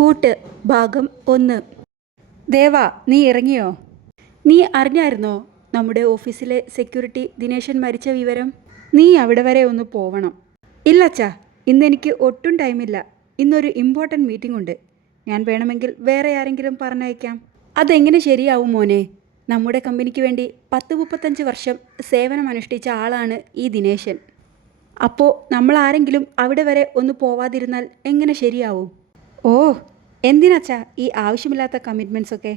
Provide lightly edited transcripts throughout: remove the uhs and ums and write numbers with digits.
കൂട്ട് ഭാഗം 1. ദേവ, നീ ഇറങ്ങിയോ? നീ അറിഞ്ഞായിരുന്നോ നമ്മുടെ ഓഫീസിലെ സെക്യൂരിറ്റി ദിനേശൻ മരിച്ച വിവരം? നീ അവിടെ വരെ ഒന്ന് പോവണം. ഇല്ലച്ചാ, ഇന്നെനിക്ക് ഒട്ടും ടൈമില്ല. ഇന്നൊരു ഇമ്പോർട്ടൻറ്റ് മീറ്റിംഗ് ഉണ്ട്. ഞാൻ വേണമെങ്കിൽ വേറെ ആരെങ്കിലും പറഞ്ഞയക്കാം. അതെങ്ങനെ ശരിയാവും മോനെ? നമ്മുടെ കമ്പനിക്ക് വേണ്ടി 10-35 വർഷം സേവനമനുഷ്ഠിച്ച ആളാണ് ഈ ദിനേശൻ. അപ്പോൾ നമ്മൾ ആരെങ്കിലും അവിടെ വരെ ഒന്ന് പോവാതിരുന്നാൽ എങ്ങനെ ശരിയാവും? ഓ, എന്തിനാച്ചാ ഈ ആവശ്യമില്ലാത്ത കമ്മിറ്റ്മെൻറ്റ്സൊക്കെ?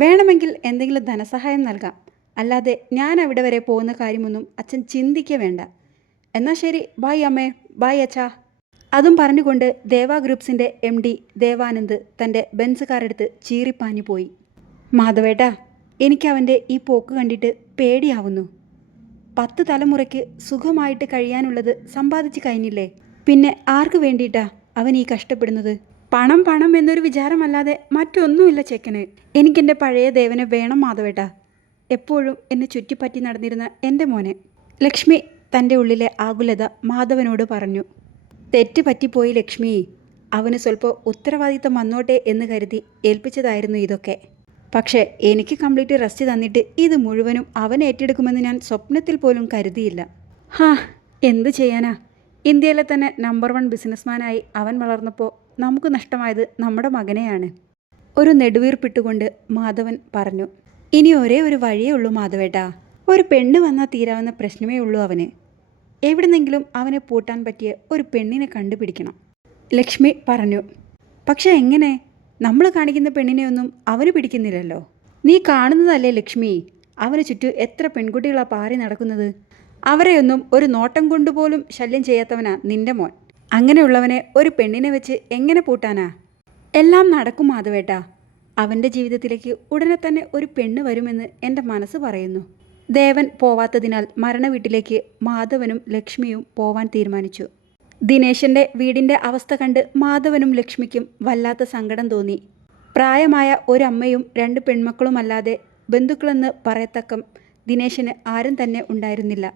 വേണമെങ്കിൽ എന്തെങ്കിലും ധനസഹായം നൽകാം. അല്ലാതെ ഞാൻ അവിടെ വരെ പോകുന്ന കാര്യമൊന്നും അച്ഛൻ ചിന്തിക്കുക വേണ്ട. എന്നാൽ ശരി, ബായ് അമ്മേ, ബായ് അച്ഛാ. അതും പറഞ്ഞുകൊണ്ട് ദേവ ഗ്രൂപ്പ്സിൻ്റെ MD ദേവാനന്ദ് തൻ്റെ ബെൻസ് കാറെടുത്ത് ചീറിപ്പാഞ്ഞു പോയി. മാധവേട്ടാ, എനിക്കവൻ്റെ ഈ പോക്ക് കണ്ടിട്ട് പേടിയാവുന്നു. 10 തലമുറയ്ക്ക് സുഖമായിട്ട് കഴിയാനുള്ളത് സമ്പാദിച്ച് കഴിഞ്ഞില്ലേ? പിന്നെ ആർക്ക് വേണ്ടിയിട്ടാ അവൻ ഈ കഷ്ടപ്പെടുന്നത്? പണം പണം എന്നൊരു വിചാരമല്ലാതെ മറ്റൊന്നുമില്ല ചെക്കന്. എനിക്കെൻ്റെ പഴയ ദേവനെ വേണം മാധവേട്ടാ. എപ്പോഴും എന്നെ ചുറ്റിപ്പറ്റി നടന്നിരുന്ന എൻ്റെ മോനെ. ലക്ഷ്മി തൻ്റെ ഉള്ളിലെ ആകുലത മാധവനോട് പറഞ്ഞു. തെറ്റ് പറ്റിപ്പോയി ലക്ഷ്മി. അവന് സ്വല്പം ഉത്തരവാദിത്തം വന്നോട്ടെ എന്ന് കരുതി ഏൽപ്പിച്ചതായിരുന്നു ഇതൊക്കെ. പക്ഷേ എനിക്ക് കംപ്ലീറ്റ് റെസ്റ്റ് തന്നിട്ട് ഇത് മുഴുവനും അവൻ ഏറ്റെടുക്കുമെന്ന് ഞാൻ സ്വപ്നത്തിൽ പോലും കരുതിയില്ല. എന്ത് ചെയ്യാനാ? ഇന്ത്യയിലെ തന്നെ നമ്പർ 1 ബിസിനസ്മാനായി അവൻ വളർന്നപ്പോൾ നമുക്ക് നഷ്ടമായത് നമ്മുടെ മകനെയാണ്. ഒരു നെടുവീർപ്പിട്ടുകൊണ്ട് മാധവൻ പറഞ്ഞു. ഇനി ഒരേ ഒരു വഴിയേ ഉള്ളൂ മാധവേട്ടാ. ഒരു പെണ്ണ് വന്നാൽ തീരാവുന്ന പ്രശ്നമേ ഉള്ളൂ അവന്. എവിടുന്നെങ്കിലും അവനെ പൂട്ടാൻ പറ്റിയ ഒരു പെണ്ണിനെ കണ്ടുപിടിക്കണം. ലക്ഷ്മി പറഞ്ഞു. പക്ഷെ എങ്ങനെ? നമ്മൾ കാണിക്കുന്ന പെണ്ണിനെയൊന്നും അവന് പിടിക്കുന്നില്ലല്ലോ. നീ കാണുന്നതല്ലേ ലക്ഷ്മി, അവന് ചുറ്റും എത്ര പെൺകുട്ടികളാണ് പാറി നടക്കുന്നത്. അവരെയൊന്നും ഒരു നോട്ടം കൊണ്ടുപോലും ശല്യം ചെയ്യാത്തവനാ നിന്റെ മോൻ. അങ്ങനെയുള്ളവനെ ഒരു പെണ്ണിനെ വെച്ച് എങ്ങനെ പൂട്ടാനാ? എല്ലാം നടക്കും മാധവേട്ടാ. അവൻ്റെ ജീവിതത്തിലേക്ക് ഉടനെ തന്നെ ഒരു പെണ്ണ് വരുമെന്ന് എൻ്റെ മനസ്സ് പറയുന്നു. ദേവൻ പോവാത്തതിനാൽ മരണവീട്ടിലേക്ക് മാധവനും ലക്ഷ്മിയും പോവാൻ തീരുമാനിച്ചു. ദിനേശൻ്റെ വീടിൻ്റെ അവസ്ഥ കണ്ട് മാധവനും ലക്ഷ്മിക്കും വല്ലാത്ത സങ്കടം തോന്നി. പ്രായമായ ഒരമ്മയും 2 പെൺമക്കളുമല്ലാതെ ബന്ധുക്കളെന്ന് പറയത്തക്കം ദിനേശന് ആരും തന്നെ ഉണ്ടായിരുന്നില്ല.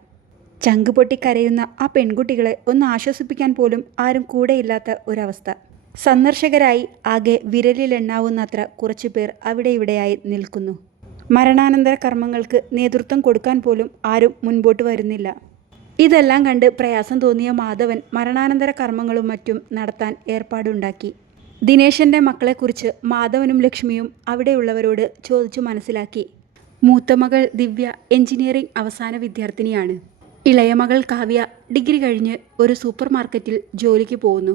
ചങ്ക് പൊട്ടിക്കരയുന്ന ആ പെൺകുട്ടികളെ ഒന്ന് ആശ്വസിപ്പിക്കാൻ പോലും ആരും കൂടെയില്ലാത്ത ഒരവസ്ഥ. സന്ദർശകരായി ആകെ വിരലിലെണ്ണാവുന്നത്ര കുറച്ചു പേർ അവിടെ ഇവിടെയായി നിൽക്കുന്നു. മരണാനന്തര കർമ്മങ്ങൾക്ക് നേതൃത്വം കൊടുക്കാൻ പോലും ആരും മുൻപോട്ട് വരുന്നില്ല. ഇതെല്ലാം കണ്ട് പ്രയാസം തോന്നിയ മാധവൻ മരണാനന്തര കർമ്മങ്ങളും മറ്റും നടത്താൻ ഏർപ്പാടുണ്ടാക്കി. ദിനേശൻ്റെ മക്കളെക്കുറിച്ച് മാധവനും ലക്ഷ്മിയും അവിടെയുള്ളവരോട് ചോദിച്ചു മനസ്സിലാക്കി. മൂത്ത മകൾ ദിവ്യ എഞ്ചിനീയറിംഗ് അവസാന വിദ്യാർത്ഥിനിയാണ്. ഇളയ മകൾ കാവ്യ ഡിഗ്രി കഴിഞ്ഞ് ഒരു സൂപ്പർ മാർക്കറ്റിൽ ജോലിക്ക് പോകുന്നു.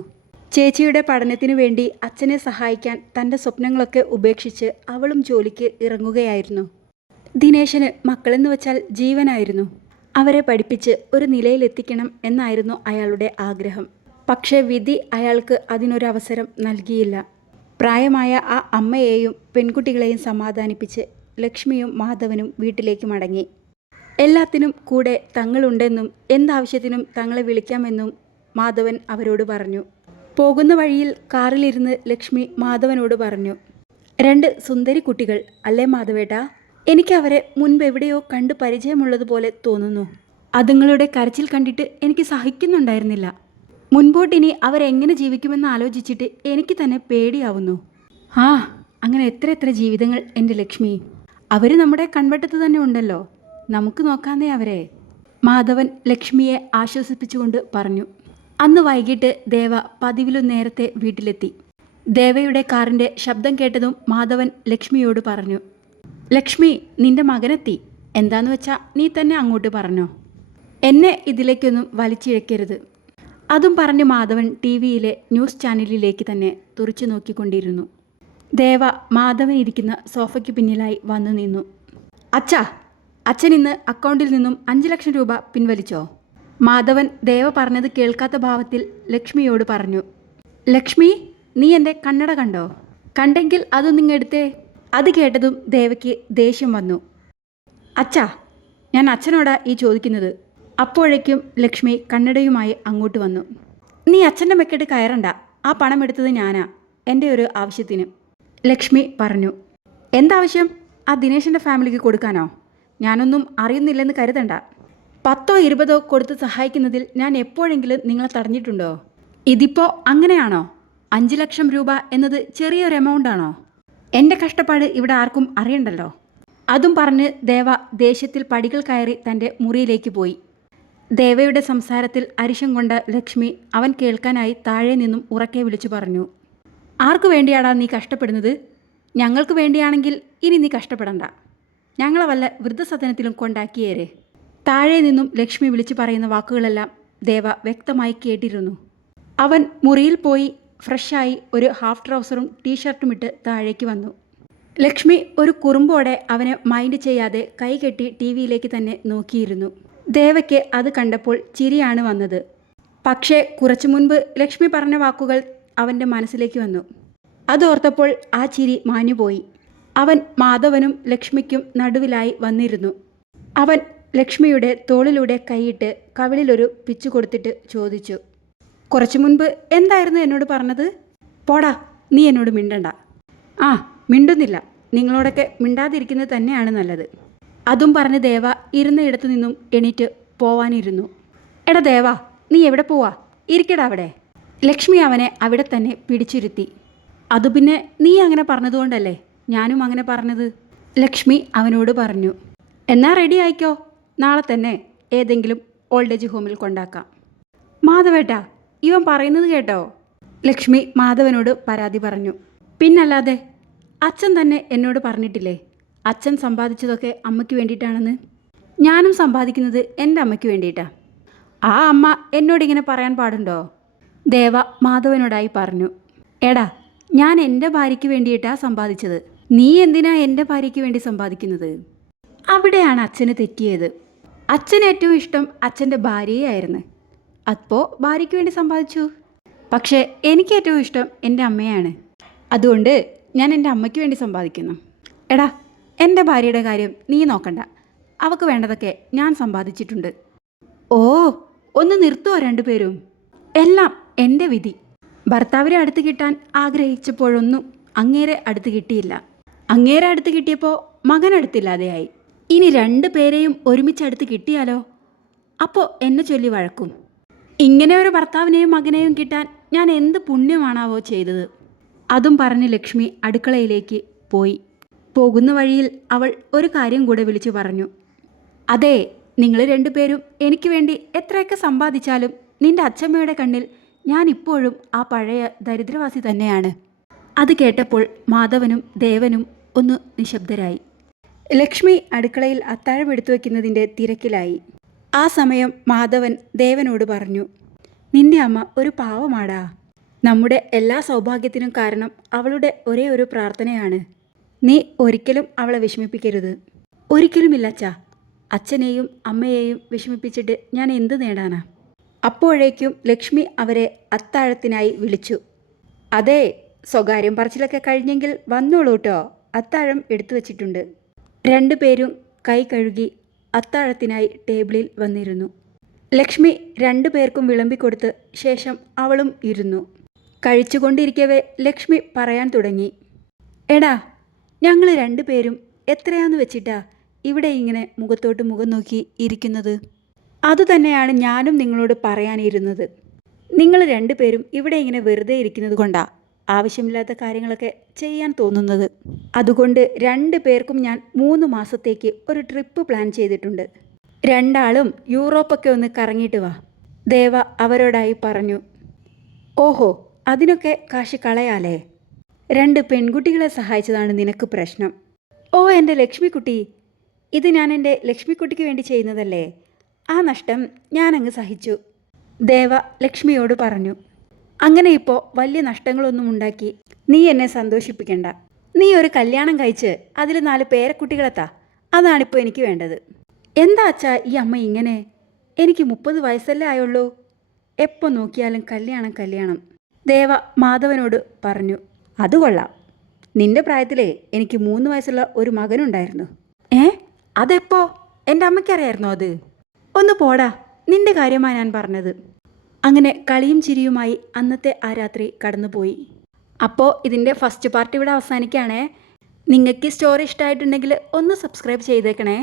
ചേച്ചിയുടെ പഠനത്തിനു വേണ്ടി അച്ഛനെ സഹായിക്കാൻ തൻ്റെ സ്വപ്നങ്ങളൊക്കെ ഉപേക്ഷിച്ച് അവളും ജോലിക്ക് ഇറങ്ങുകയായിരുന്നു. ദിനേശന് മക്കളെന്ന് വെച്ചാൽ ജീവനായിരുന്നു. അവരെ പഠിപ്പിച്ച് ഒരു നിലയിലെത്തിക്കണം എന്നായിരുന്നു അയാളുടെ ആഗ്രഹം. പക്ഷേ വിധി അയാൾക്ക് അതിനൊരവസരം നൽകിയില്ല. പ്രായമായ ആ അമ്മയെയും പെൺകുട്ടികളെയും സമാധാനിപ്പിച്ച് ലക്ഷ്മിയും മാധവനും വീട്ടിലേക്ക് മടങ്ങി. എല്ലാത്തിനും കൂടെ തങ്ങളുണ്ടെന്നും എന്താവശ്യത്തിനും തങ്ങളെ വിളിക്കാമെന്നും മാധവൻ അവരോട് പറഞ്ഞു. പോകുന്ന വഴിയിൽ കാറിലിരുന്ന് ലക്ഷ്മി മാധവനോട് പറഞ്ഞു. 2 സുന്ദരി കുട്ടികൾ അല്ലേ മാധവേട്ടാ? എനിക്കവരെ മുൻപെവിടെയോ കണ്ട് പരിചയമുള്ളതുപോലെ തോന്നുന്നു. അതുങ്ങളുടെ കരച്ചിൽ കണ്ടിട്ട് എനിക്ക് സഹിക്കുന്നുണ്ടായിരുന്നില്ല. മുൻപോട്ടിനി അവരെങ്ങനെ ജീവിക്കുമെന്ന് ആലോചിച്ചിട്ട് എനിക്ക് തന്നെ പേടിയാവുന്നു. അങ്ങനെ എത്ര ജീവിതങ്ങൾ എൻ്റെ ലക്ഷ്മി. അവർ നമ്മുടെ കൺവട്ടത്ത് തന്നെ ഉണ്ടല്ലോ. നമുക്ക് നോക്കാന്നേ അവരെ. മാധവൻ ലക്ഷ്മിയെ ആശ്വസിപ്പിച്ചുകൊണ്ട് പറഞ്ഞു. അന്ന് വൈകിട്ട് ദേവ പതിവിലും നേരത്തെ വീട്ടിലെത്തി. ദേവയുടെ കാറിൻ്റെ ശബ്ദം കേട്ടതും മാധവൻ ലക്ഷ്മിയോട് പറഞ്ഞു. ലക്ഷ്മി, നിന്റെ മകനെത്തി. എന്താന്ന് വെച്ചാൽ നീ തന്നെ അങ്ങോട്ട് പറഞ്ഞോ. എന്നെ ഇതിലേക്കൊന്നും വലിച്ചിഴക്കരുത്. അതും പറഞ്ഞ് മാധവൻ TV-യിലെ ന്യൂസ് ചാനലിലേക്ക് തന്നെ തുറിച്ചു നോക്കിക്കൊണ്ടിരുന്നു. ദേവ മാധവൻ ഇരിക്കുന്ന സോഫയ്ക്ക് പിന്നിലായി വന്നു നിന്നു. അച്ഛൻ ഇന്ന് അക്കൗണ്ടിൽ നിന്നും 5 ലക്ഷം രൂപ പിൻവലിച്ചോ? മാധവൻ ദേവ പറഞ്ഞത് കേൾക്കാത്ത ഭാവത്തിൽ ലക്ഷ്മിയോട് പറഞ്ഞു. ലക്ഷ്മി, നീ എൻ്റെ കണ്ണട കണ്ടോ? കണ്ടെങ്കിൽ അതൊന്നിങ്ങ് എടുത്തേ. അത് കേട്ടതും ദേവയ്ക്ക് ദേഷ്യം വന്നു. ഞാൻ അച്ഛനോടാ ഈ ചോദിക്കുന്നത്. അപ്പോഴേക്കും ലക്ഷ്മി കണ്ണടയുമായി അങ്ങോട്ട് വന്നു. നീ അച്ഛൻ്റെ മെക്കെട്ട് കയറണ്ട. ആ പണം എടുത്തത് ഞാനാ, എൻ്റെ ഒരു ആവശ്യത്തിന്. ലക്ഷ്മി പറഞ്ഞു. എന്താവശ്യം? ആ ദിനേശൻ്റെ ഫാമിലിക്ക് കൊടുക്കാനോ? ഞാനൊന്നും അറിയുന്നില്ലെന്ന് കരുതണ്ട. 10-20 കൊടുത്ത് സഹായിക്കുന്നതിൽ ഞാൻ എപ്പോഴെങ്കിലും നിങ്ങളെ തടഞ്ഞിട്ടുണ്ടോ? ഇതിപ്പോൾ അങ്ങനെയാണോ? 5 ലക്ഷം രൂപ എന്നത് ചെറിയൊരു എമൗണ്ട് ആണോ? എൻ്റെ കഷ്ടപ്പാട് ഇവിടെ ആർക്കും അറിയണ്ടല്ലോ. അതും പറഞ്ഞ് ദേവ ദേഷ്യത്തിൽ പടികൾ കയറി തൻ്റെ മുറിയിലേക്ക് പോയി. ദേവയുടെ സംസാരത്തിൽ അരിശം കൊണ്ട ലക്ഷ്മി അവൻ കേൾക്കാനായി താഴെ നിന്നും ഉറക്കെ വിളിച്ചു പറഞ്ഞു, ആർക്കു വേണ്ടിയാടാ നീ കഷ്ടപ്പെടുന്നത്? ഞങ്ങൾക്ക് വേണ്ടിയാണെങ്കിൽ ഇനി നീ കഷ്ടപ്പെടണ്ട. ഞങ്ങളെ വല്ല വൃദ്ധസദനത്തിലും കൊണ്ടാക്കിയേരെ. താഴെ നിന്നും ലക്ഷ്മി വിളിച്ചു പറയുന്ന വാക്കുകളെല്ലാം ദേവ വ്യക്തമായി കേട്ടിരുന്നു. അവൻ മുറിയിൽ പോയി ഫ്രഷായി ഒരു ഹാഫ് ട്രൗസറും ടീഷർട്ടും ഇട്ട് താഴേക്ക് വന്നു. ലക്ഷ്മി ഒരു കുറുമ്പോടെ അവനെ മൈൻഡ് ചെയ്യാതെ കൈകെട്ടി ടി വിയിലേക്ക് തന്നെ നോക്കിയിരുന്നു. ദേവയ്ക്ക് അത് കണ്ടപ്പോൾ ചിരിയാണ് വന്നത്. പക്ഷേ കുറച്ചു മുൻപ് ലക്ഷ്മി പറഞ്ഞ വാക്കുകൾ അവൻ്റെ മനസ്സിലേക്ക് വന്നു. അതോർത്തപ്പോൾ ആ ചിരി മാഞ്ഞുപോയി. അവൻ മാധവനും ലക്ഷ്മിക്കും നടുവിലായി വന്നിരുന്നു. അവൻ ലക്ഷ്മിയുടെ തോളിലൂടെ കൈയിട്ട് കവിളിലൊരു പിച്ചു കൊടുത്തിട്ട് ചോദിച്ചു, കുറച്ചു മുൻപ് എന്തായിരുന്നു എന്നോട് പറഞ്ഞത്? പോടാ, നീ എന്നോട് മിണ്ടണ്ട. ആ, മിണ്ടുന്നില്ല. നിങ്ങളോടൊക്കെ മിണ്ടാതിരിക്കുന്നത് തന്നെയാണ് നല്ലത്. അതും പറഞ്ഞ് ദേവ ഇരുന്ന ഇടത്തു നിന്നും എണീറ്റ് പോവാനിരുന്നു. എടാ ദേവ, നീ എവിടെ പോവാ? ഇരിക്കടാ അവിടെ. ലക്ഷ്മി അവനെ അവിടെ തന്നെ പിടിച്ചിരുത്തി. അതു പിന്നെ നീ അങ്ങനെ പറഞ്ഞതുകൊണ്ടല്ലേ ഞാനും അങ്ങനെ പറഞ്ഞത്, ലക്ഷ്മി അവനോട് പറഞ്ഞു. എന്നാ റെഡി ആയിക്കോ, നാളെ തന്നെ ഏതെങ്കിലും ഓൾഡ് ഏജ് ഹോമിൽ കൊണ്ടാക്കാം. മാധവേട്ടാ, ഇവൻ പറയുന്നത് കേട്ടോ? ലക്ഷ്മി മാധവനോട് പരാതി പറഞ്ഞു. പിന്നല്ലാതെ, അച്ഛൻ തന്നെ എന്നോട് പറഞ്ഞിട്ടില്ലേ അച്ഛൻ സമ്പാദിച്ചതൊക്കെ അമ്മയ്ക്ക് വേണ്ടിയിട്ടാണെന്ന്? ഞാനും സമ്പാദിക്കുന്നത് എൻ്റെ അമ്മയ്ക്ക് വേണ്ടിയിട്ടാണ്. ആ അമ്മ എന്നോടിങ്ങനെ പറയാൻ പാടുണ്ടോ? ദേവ മാധവനോടായി പറഞ്ഞു. എടാ, ഞാൻ എൻ്റെ ഭാര്യയ്ക്ക് വേണ്ടിയിട്ടാണ് സമ്പാദിച്ചത്. നീ എന്തിനാ എൻ്റെ ഭാര്യയ്ക്ക് വേണ്ടി സമ്പാദിക്കുന്നത്? അവിടെയാണ് അച്ഛന് തെറ്റിയത്. അച്ഛന് ഏറ്റവും ഇഷ്ടം അച്ഛൻ്റെ ഭാര്യയായിരുന്നു. അപ്പോൾ ഭാര്യയ്ക്ക് വേണ്ടി സമ്പാദിച്ചു. പക്ഷേ എനിക്ക് ഏറ്റവും ഇഷ്ടം എൻ്റെ അമ്മയാണ്. അതുകൊണ്ട് ഞാൻ എൻ്റെ അമ്മയ്ക്ക് വേണ്ടി സമ്പാദിക്കുന്നു. എടാ, എൻ്റെ ഭാര്യയുടെ കാര്യം നീ നോക്കണ്ട. അവൾക്ക് വേണ്ടതൊക്കെ ഞാൻ സമ്പാദിച്ചിട്ടുണ്ട്. ഓ, ഒന്ന് നിർത്തുമോ രണ്ടുപേരും? എല്ലാം എൻ്റെ വിധി. ഭർത്താവിനെ അടുത്ത് കിട്ടാൻ ആഗ്രഹിച്ചപ്പോഴൊന്നും അങ്ങേരെ അടുത്ത് കിട്ടിയില്ല. അങ്ങേരെ അടുത്ത് കിട്ടിയപ്പോൾ മകനടുത്തില്ലാതെയായി. ഇനി 2 പേരെയും ഒരുമിച്ചടുത്ത് കിട്ടിയാലോ? അപ്പോൾ എന്നെ ചൊല്ലി വഴക്കും. ഇങ്ങനെ ഒരു ഭർത്താവിനെയും മകനെയും കിട്ടാൻ ഞാൻ എന്ത് പുണ്യമാണാവോ ചെയ്തത്. അതും പറഞ്ഞ് ലക്ഷ്മി അടുക്കളയിലേക്ക് പോയി. പോകുന്ന വഴിയിൽ അവൾ ഒരു കാര്യം കൂടെ വിളിച്ചു പറഞ്ഞു. അതെ, നിങ്ങൾ 2 പേരും എനിക്ക് വേണ്ടി എത്രയൊക്കെ സമ്പാദിച്ചാലും നിന്റെ അച്ഛമ്മയുടെ കണ്ണിൽ ഞാൻ ഇപ്പോഴും ആ പഴയ ദരിദ്രവാസി തന്നെയാണ്. അത് കേട്ടപ്പോൾ മാധവനും ദേവനും ഒന്ന് നിശബ്ദരായി. ലക്ഷ്മി അടുക്കളയിൽ അത്താഴം എടുത്തു വയ്ക്കുന്നതിൻ്റെ തിരക്കിലായി. ആ സമയം മാധവൻ ദേവനോട് പറഞ്ഞു, നിന്റെ അമ്മ ഒരു പാവമാടാ. നമ്മുടെ എല്ലാ സൗഭാഗ്യത്തിനും കാരണം അവളുടെ ഒരേ ഒരു പ്രാർത്ഥനയാണ്. നീ ഒരിക്കലും അവളെ വിഷമിപ്പിക്കരുത്. ഒരിക്കലുമില്ല അച്ഛാ. അച്ഛനെയും അമ്മയെയും വിഷമിപ്പിച്ചിട്ട് ഞാൻ എന്ത് നേടാനാ? അപ്പോഴേക്കും ലക്ഷ്മി അവരെ അത്താഴത്തിനായി വിളിച്ചു. അതെ, സ്വകാര്യം പറച്ചിലൊക്കെ കഴിഞ്ഞെങ്കിൽ വന്നോളൂ കേട്ടോ. അത്താഴം എടുത്തു വച്ചിട്ടുണ്ട്. 2 പേരും കൈ കഴുകി അത്താഴത്തിനായി ടേബിളിൽ വന്നിരുന്നു. ലക്ഷ്മി 2 പേർക്കും വിളമ്പിക്കൊടുത്ത് ശേഷം അവളും ഇരുന്നു. കഴിച്ചുകൊണ്ടിരിക്കവേ ലക്ഷ്മി പറയാൻ തുടങ്ങി. എടാ, ഞങ്ങൾ 2 പേരും എത്രയാന്ന് വെച്ചിട്ടാ ഇവിടെ ഇങ്ങനെ മുഖത്തോട്ട് മുഖം നോക്കി ഇരിക്കുന്നത്? അതുതന്നെയാണ് ഞാനും നിങ്ങളോട് പറയാനിരുന്നത്. നിങ്ങൾ 2 പേരും ഇവിടെ ഇങ്ങനെ വെറുതെ ഇരിക്കുന്നത് കൊണ്ടാ ആവശ്യമില്ലാത്ത കാര്യങ്ങളൊക്കെ ചെയ്യാൻ തോന്നുന്നത്. അതുകൊണ്ട് 2 പേർക്കും ഞാൻ 3 മാസത്തേക്ക് ഒരു ട്രിപ്പ് പ്ലാൻ ചെയ്തിട്ടുണ്ട്. 2 ആളും യൂറോപ്പൊക്കെ ഒന്ന് കറങ്ങിയിട്ട് വാ, ദേവ അവരോടായി പറഞ്ഞു. ഓഹോ, അതിനൊക്കെ കാശ് കളയാലേ? 2 പെൺകുട്ടികളെ സഹായിച്ചതാണ് നിനക്ക് പ്രശ്നം. ഓ എൻ്റെ ലക്ഷ്മിക്കുട്ടി, ഇത് ഞാൻ എൻ്റെ ലക്ഷ്മിക്കുട്ടിക്ക് വേണ്ടി ചെയ്യുന്നതല്ലേ. ആ നഷ്ടം ഞാനങ്ങ് സഹിച്ചു, ദേവ ലക്ഷ്മിയോട് പറഞ്ഞു. അങ്ങനെ ഇപ്പോൾ വലിയ നഷ്ടങ്ങളൊന്നും ഉണ്ടാക്കി നീ എന്നെ സന്തോഷിപ്പിക്കണ്ട. നീ ഒരു കല്യാണം കഴിച്ച് അതിൽ 4 പേരക്കുട്ടികളെത്താ. അതാണിപ്പോൾ എനിക്ക് വേണ്ടത്. എന്താ അച്ഛാ ഈ അമ്മ ഇങ്ങനെ? എനിക്ക് 30 വയസ്സല്ലേ ആയുള്ളൂ. എപ്പോൾ നോക്കിയാലും കല്യാണം കല്യാണം, ദേവ മാധവനോട് പറഞ്ഞു. അത് കൊള്ളാം. നിന്റെ പ്രായത്തിലേ എനിക്ക് 3 വയസ്സുള്ള ഒരു മകനുണ്ടായിരുന്നു. അതെപ്പോ? എൻ്റെ അമ്മയ്ക്കറിയായിരുന്നോ അത്? ഒന്ന് പോടാ, നിന്റെ കാര്യമാണ് ഞാൻ പറഞ്ഞത്. അങ്ങനെ കളിയും ചിരിയുമായി അന്നത്തെ ആ രാത്രി കടന്നുപോയി. അപ്പോൾ ഇതിൻ്റെ ഫസ്റ്റ് പാർട്ട് ഇവിടെ അവസാനിക്കുകയാണേ. നിങ്ങൾക്ക് സ്റ്റോറി ഇഷ്ടമായിട്ടുണ്ടെങ്കിൽ ഒന്ന് സബ്സ്ക്രൈബ് ചെയ്തേക്കണേ.